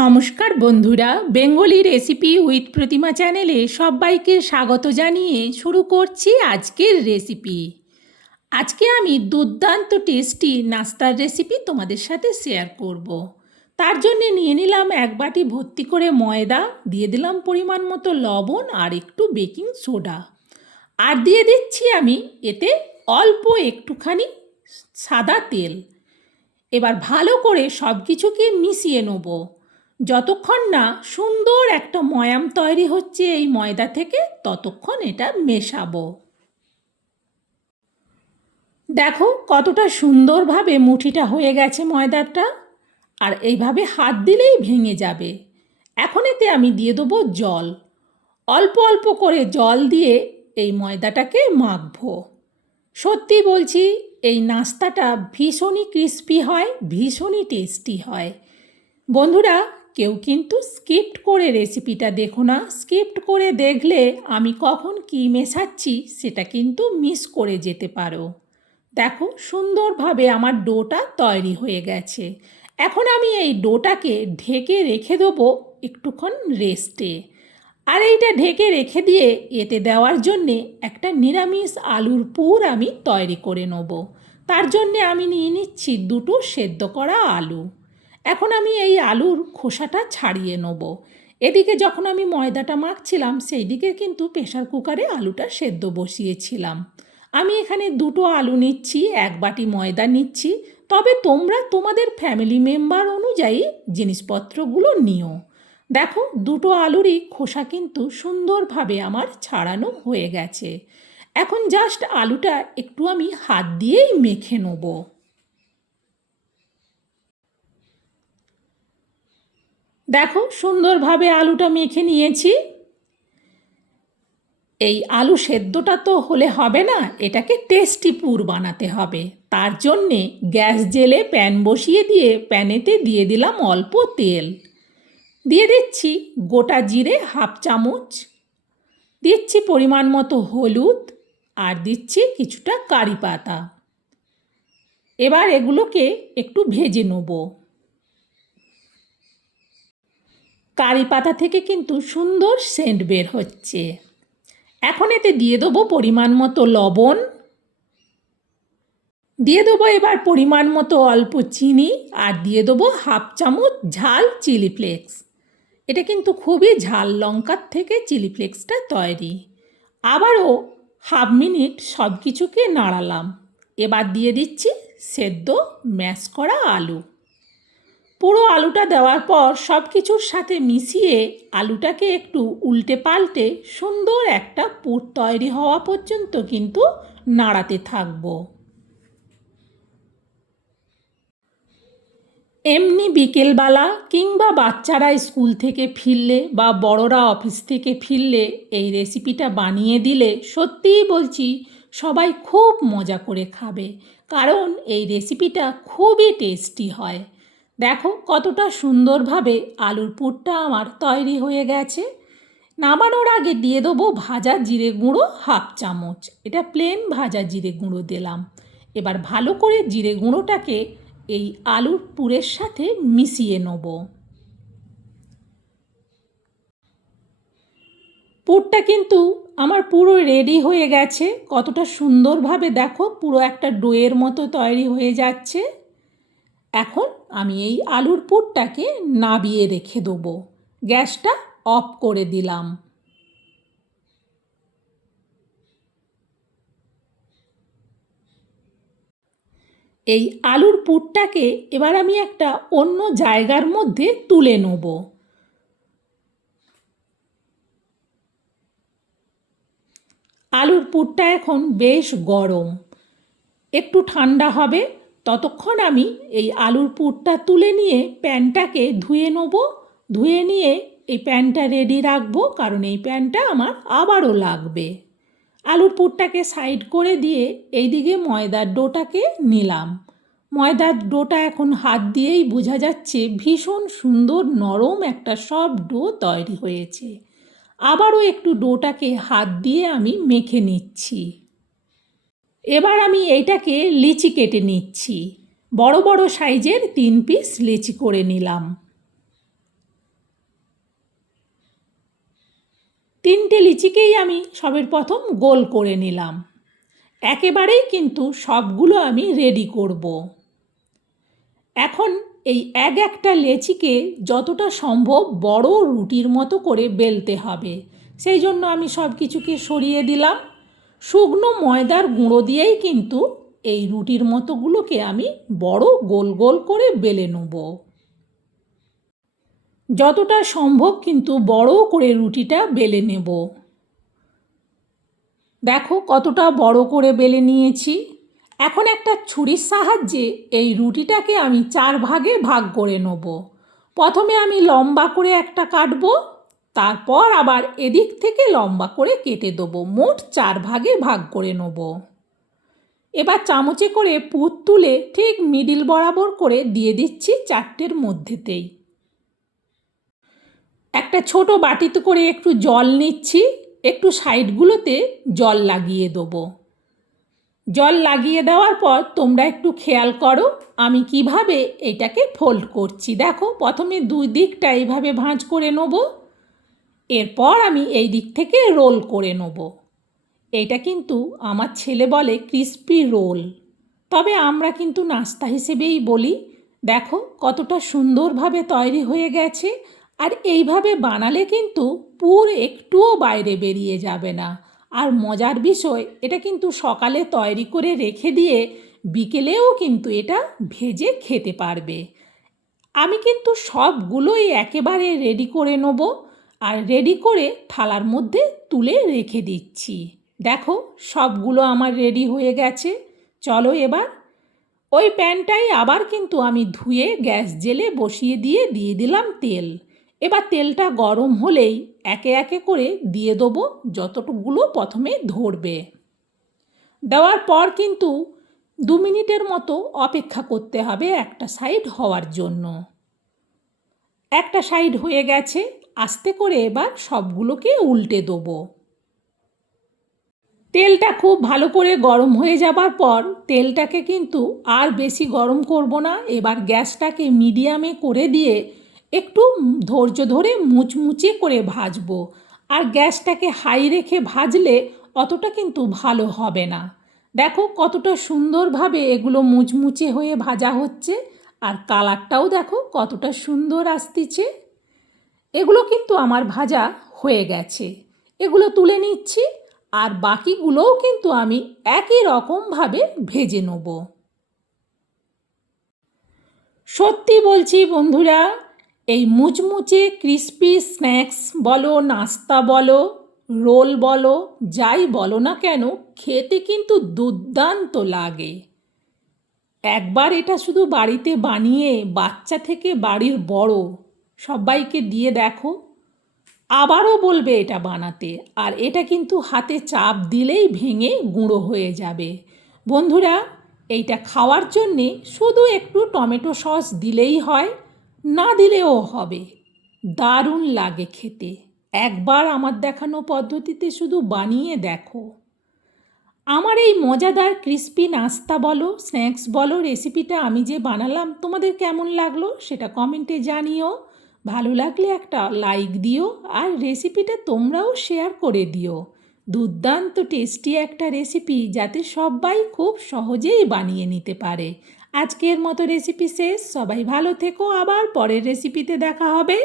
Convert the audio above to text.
নমস্কার বন্ধুরা, Bengali recipe with প্রতিমা চ্যানেলে সবাইকে স্বাগত জানিয়ে শুরু করছি আজকের রেসিপি। আজকে আমি দুর্দান্ত টেস্টি নাস্তার রেসিপি তোমাদের সাথে শেয়ার করব। তার জন্য নিয়ে নিলাম এক বাটি ভর্তি করে ময়দা, দিয়ে দিলাম পরিমাণ মতো লবণ আর একটু বেকিং সোডা, আর দিয়ে দিচ্ছি আমি এতে অল্প একটুখানি সাদা তেল। এবার ভালো করে সব কিছুকে মিশিয়ে নেব যতক্ষণ না সুন্দর একটা ময়াম তৈরি হচ্ছে এই ময়দা থেকে, ততক্ষণ এটা মেশাবো। দেখো কতটা সুন্দরভাবে মুঠিটা হয়ে গেছে ময়দাটা, আর এইভাবে হাত দিলেই ভেঙে যাবে। এখন এতে আমি দিয়ে দেবো জল, অল্প অল্প করে জল দিয়ে এই ময়দাটাকে মাখবো। সত্যি বলছি, এই নাস্তাটা ভীষণই ক্রিস্পি হয়, ভীষণই টেস্টি হয়। বন্ধুরা, কেউ কিন্তু স্কিপ্ট করে রেসিপিটা দেখো না। স্কিপ্ট করে দেখলে আমি কখন কী মেশাচ্ছি সেটা কিন্তু মিস করে যেতে পারো। দেখো সুন্দরভাবে আমার ডোটা তৈরি হয়ে গেছে। এখন আমি এই ডোটাকে ঢেকে রেখে দেবো একটুক্ষণ রেস্টে। আর এইটা ঢেকে রেখে দিয়ে এতে দেওয়ার জন্যে একটা নিরামিষ আলুর পুর আমি তৈরি করে নেব। তার জন্যে আমি নিয়ে নিচ্ছি দুটো সেদ্ধ করা আলু। এখন আমি এই আলুর খোসাটা ছাড়িয়ে নেব। এদিকে যখন আমি ময়দাটা মাখছিলাম সেই দিকে কিন্তু প্রেশার কুকারে আলুটা সেদ্ধ বসিয়েছিলাম। আমি এখানে দুটো আলু নিচ্ছি, এক বাটি ময়দা নিচ্ছি। তবে তোমরা তোমাদের ফ্যামিলি মেম্বার অনুযায়ী জিনিসপত্রগুলো নিও। দেখো দুটো আলুরই খোসা কিন্তু সুন্দরভাবে আমার ছাড়ানো হয়ে গেছে। এখন জাস্ট আলুটা একটু আমি হাত দিয়েই মেখে নেব। দেখো সুন্দরভাবে আলুটা মেখে নিয়েছি। এই আলু সেদ্ধটা তো হলে হবে না, এটাকে টেস্টি পুর বানাতে হবে। তার জন্যে গ্যাস জেলে প্যান বসিয়ে দিয়ে প্যানেতে দিয়ে দিলাম অল্প তেল, দিয়ে দিচ্ছি গোটা জিরে হাফ চামচ, দিচ্ছি পরিমাণ মতো হলুদ, আর দিচ্ছি কিছুটা কারি পাতা। এবার এগুলোকে একটু ভেজে নেব। কারি পাতা থেকে কিন্তু সুন্দর সেন্ট বের হচ্ছে। এখন এতে দিয়ে দেবো পরিমাণ মতো লবণ, দিয়ে দেবো এবার পরিমাণ মতো অল্প চিনি, আর দিয়ে দেবো হাফ চামচ ঝাল চিলি ফ্লেক্স। এটা কিন্তু খুবই ঝাল লঙ্কার থেকে চিলি ফ্লেক্সটা তৈরি। আবারও হাফ মিনিট সব কিছুকে নাড়ালাম। এবার দিয়ে দিচ্ছি সেদ্ধ ম্যাশ করা আলু। পুরো আলুটা দেওয়ার পর সব কিছুর সাথে মিশিয়ে আলুটাকে একটু উল্টে পাল্টে সুন্দর একটা পুর তৈরি হওয়া পর্যন্ত কিন্তু নাড়াতে থাকবো। এমনি বিকেলবেলা কিংবা বাচ্চারা স্কুল থেকে ফিরলে বা বড়রা অফিস থেকে ফিরলে এই রেসিপিটা বানিয়ে দিলে সত্যিই বলছি সবাই খুব মজা করে খাবে, কারণ এই রেসিপিটা খুবই টেস্টি হয়। দেখো কতটা সুন্দরভাবে আলুর পুরটা আমার তৈরি হয়ে গেছে। নামানোর আগে দিয়ে দেবো ভাজা জিরে গুঁড়ো হাফ চামচ, এটা প্লেন ভাজা জিরে গুঁড়ো দিলাম। এবার ভালো করে জিরে গুঁড়োটাকে এই আলুর পুরের সাথে মিশিয়ে নেব। পুরটা কিন্তু আমার পুরো রেডি হয়ে গেছে। কতটা সুন্দরভাবে দেখো পুরো একটা ডোয়ের মতো তৈরি হয়ে যাচ্ছে। এখন আমি এই আলুর পুরটাকে নাবিয়ে রেখে দেবো। গ্যাসটা অফ করে দিলাম। এই আলুর পুরটাকে এবার আমি একটা অন্য জায়গার মধ্যে তুলে নেব। আলুর পুরটা এখন বেশ গরম, একটু ঠান্ডা হবে। ততক্ষণ আমি এই আলুর পুরটা তুলে নিয়ে প্যানটাকে ধুয়ে নেব। ধুয়ে নিয়ে এই প্যানটা রেডি রাখবো, কারণ এই প্যানটা আমার আবারও লাগবে। আলুর পুরটাকে সাইড করে দিয়ে এইদিকে ময়দার ডোটাকে নিলাম। ময়দার ডোটা এখন হাত দিয়েই বোঝা যাচ্ছে ভীষণ সুন্দর নরম একটা সফট ডো তৈরি হয়েছে। আবারও একটু ডোটাকে হাত দিয়ে আমি মেখে নিচ্ছি। এবার আমি এইটাকে লিচি কেটে নিচ্ছি। বড় বড় সাইজের 3 পিস লিচি করে নিলাম। 3টে লিচিকেই আমি সবের প্রথম গোল করে নিলাম। একেবারেই কিন্তু সবগুলো আমি রেডি করব। এখন এই একটা লেচিকে যতটা সম্ভব বড় রুটির মতো করে বেলতে হবে। সেই জন্য আমি সব কিছুকে সরিয়ে দিলাম। শুকনো ময়দার গুঁড়ো দিয়েই কিন্তু এই রুটির মতোগুলোকে আমি বড় গোল গোল করে বেলে নেব। যতটা সম্ভব কিন্তু বড় করে রুটিটা বেলে নেব। দেখো কতটা বড় করে বেলে নিয়েছি। এখন একটা ছুরির সাহায্যে এই রুটিটাকে আমি 4 ভাগে ভাগ করে নেব। প্রথমে আমি লম্বা করে একটা কাটবো, তারপর আবার এদিক থেকে লম্বা করে কেটে দেবো। মোট 4 ভাগে ভাগ করে নেব। এবার চামচে করে পুর তুলে ঠিক মিডিল বরাবর করে দিয়ে দিচ্ছি 4টের মধ্যেতেই। একটা ছোট বাটিতে করে একটু জল নিচ্ছি, একটু সাইডগুলোতে জল লাগিয়ে দেবো। জল লাগিয়ে দেওয়ার পর তোমরা একটু খেয়াল করো আমি কিভাবে এটাকে ফোল্ড করছি। দেখো প্রথমে 2 দিকটা এইভাবে ভাঁজ করে নেব, এরপর আমি এই দিক থেকে রোল করে নেব। এটা কিন্তু আমার ছেলে বলে ক্রিসপি রোল, তবে আমরা কিন্তু নাস্তা হিসেবেই বলি। দেখো কতটা সুন্দরভাবে তৈরি হয়ে গেছে। আর এইভাবে বানালে কিন্তু পুর একটুও বাইরে বেরিয়ে যাবে না। আর মজার বিষয়, এটা কিন্তু সকালে তৈরি করে রেখে দিয়ে বিকেলেও কিন্তু এটা ভেজে খেতে পারবে। আমি কিন্তু সবগুলোই একেবারে রেডি করে নেব, আর রেডি করে থালার মধ্যে তুলে রেখে দিচ্ছি। দেখো সবগুলো আমার রেডি হয়ে গেছে। চলো এবার ওই প্যানটাই আবার কিন্তু আমি ধুয়ে গ্যাস জেলে বসিয়ে দিয়ে দিলাম তেল। এবার তেলটা গরম হলেই একে একে করে দিয়ে দেবো যতটুকুগুলো প্রথমে ধরবে। দেওয়ার পর কিন্তু 2 মিনিটের মতো অপেক্ষা করতে হবে একটা সাইড হওয়ার জন্য। একটা সাইড হয়ে গেছে, আস্তে করে এবার সবগুলোকে উল্টে দেবো। তেলটা খুব ভালো করে গরম হয়ে যাবার পর তেলটাকে কিন্তু আর বেশি গরম করব না। এবার গ্যাসটাকে মিডিয়ামে করে দিয়ে একটু ধৈর্য ধরে মুচমুচে করে ভাজবো। আর গ্যাসটাকে হাই রেখে ভাজলে অতটা কিন্তু ভালো হবে না। দেখো কতটা সুন্দরভাবে এগুলো মুচমুচে হয়ে ভাজা হচ্ছে, আর কালারটাও দেখো কতটা সুন্দর আসতেছে। এগুলো কিন্তু আমার ভাজা হয়ে গেছে, এগুলো তুলে নিচ্ছি। আর বাকিগুলোও কিন্তু আমি একই রকমভাবে ভেজে নেব। সত্যি বলছি বন্ধুরা, এই মুচমুচে ক্রিসপি স্ন্যাক্স বলো, নাস্তা বলো, রোল বলো, যাই বলো না কেন, খেতে কিন্তু দুর্দান্ত লাগে। একবার এটা শুধু বাড়িতে বানিয়ে বাচ্চা থেকে বাড়ির বড় সবাইকে দিয়ে দেখো, আবারও বলবে এটা বানাতে। আর এটা কিন্তু হাতে চাপ দিলেই ভেঙে গুঁড়ো হয়ে যাবে। বন্ধুরা এইটা খাওয়ার জন্যে শুধু একটু টমেটো সস দিলেই হয়, না দিলেও হবে। দারুণ লাগে খেতে। একবার আমার দেখানো পদ্ধতিতে শুধু বানিয়ে দেখো। আমার এই মজাদার ক্রিসপি নাস্তা বলো, স্ন্যাক্স বলো রেসিপিটা আমি যে বানালাম তোমাদের কেমন লাগলো সেটা কমেন্টে জানিও। ভালো লাগলে একটা লাইক দিও, আর রেসিপিটা তোমরাও শেয়ার করে দিও। দুর্দান্ত টেস্টি একটা রেসিপি, যাতে সবাই খুব সহজেই বানিয়ে নিতে পারে। আজকের মতো রেসিপি শেষ। সবাই ভালো থেকো, আবার পরের রেসিপিতে দেখা হবে।